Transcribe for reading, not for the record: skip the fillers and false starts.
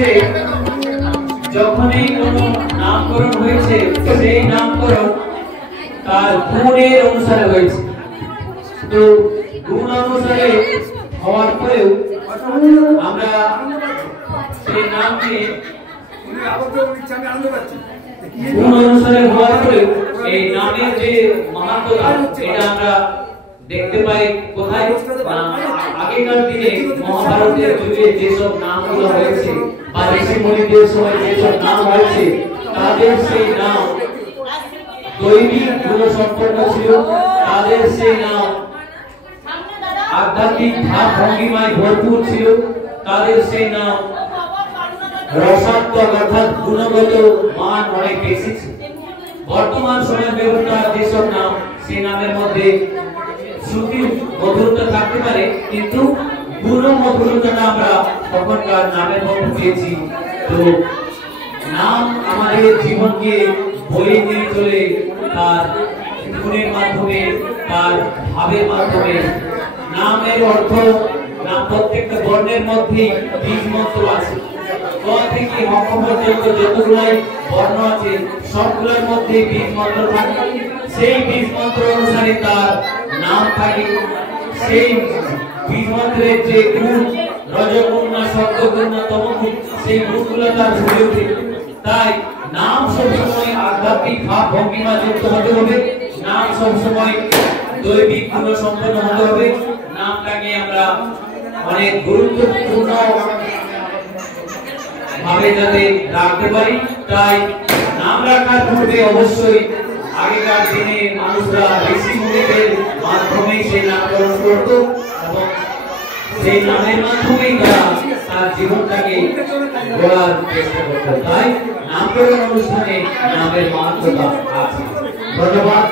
হচ্ছে যখনই কোনো নামকরণ হয়েছে সেই নামকরণ তার গুণের অনুসারে হয়েছে। তো গুণ অনুসারে হওয়ার পরেও আমরা সেই নামকে গুণ অনুসারে হওয়ার পরেও এই নামের যে মাহাত্ম্য এটা আমরা দেখতে পাই কোথায়? আগেকার দিনে মহাভারতের যুগে যেসব নামগুলো হয়েছে বা ঋষি মুনিদের সময় যেসব নাম হয়েছে তাদের সেই নাম দৈবিক গুণ সম্পন্ন ছিল, তাদের সেই নাম আধ্যাত্মিক ভাব ভঙ্গিমায় ভরপুর ছিল, তাদের সেই নাম রসাত্মক অর্থাৎ গুণগত মান অনেক বেশি ছিল। বর্তমান সময়ের ব্যবহার যেসব নাম সেই নামের মধ্যে শ্রুতির মধুরতা থাকতে পারে কিন্তু গুণ মধুরতা আমরা তখনকার নামের মধ্যে পেয়েছি। তো নাম আমাদের জীবনকে বয়ে নিয়ে চলে তার গুণের মাধ্যমে, তার ভাবের মাধ্যমে। নামের অর্থ নাম প্রত্যেকটা বর্ণের মধ্যে বীজ মন্ত্র আছে। ক থেকে হ পর্যন্ত যতগুলাই বর্ণ আছে সবগুলোর মধ্যে বীজ মন্ত্র থাকে। সেই বীজ মন্ত্র অনুসারে তার নাম থাকে। সেই বীজ মন্ত্রের যে গুণ রজগুণ না সত্যগুণ না তমগুণ সেই গুণগুলো তার ফুটে ওঠে। তাই নাম সবসময় আধ্যাত্মিক ভাব ভঙ্গিমা যুক্ত হতে হবে, নাম সবসময় দৈবিক গুণ সম্পন্ন হতে হবে। নামটাকে আমরা অনেক গুরুত্বপূর্ণ ভাবে যাতে রাখতে পারি, তাই নাম রাখার পূর্বে অবশ্যই আগেকার দিনে মানুষরা ঋষি মুনিদের মাধ্যমে সেই নামকরণ করত এবং সেই নামের মাধ্যমেই তারা তার জীবনটাকে গড়ার চেষ্টা করত। তাই নামকরণ অনুষ্ঠানে নামের মাহাত্ম্য আছে। ধন্যবাদ।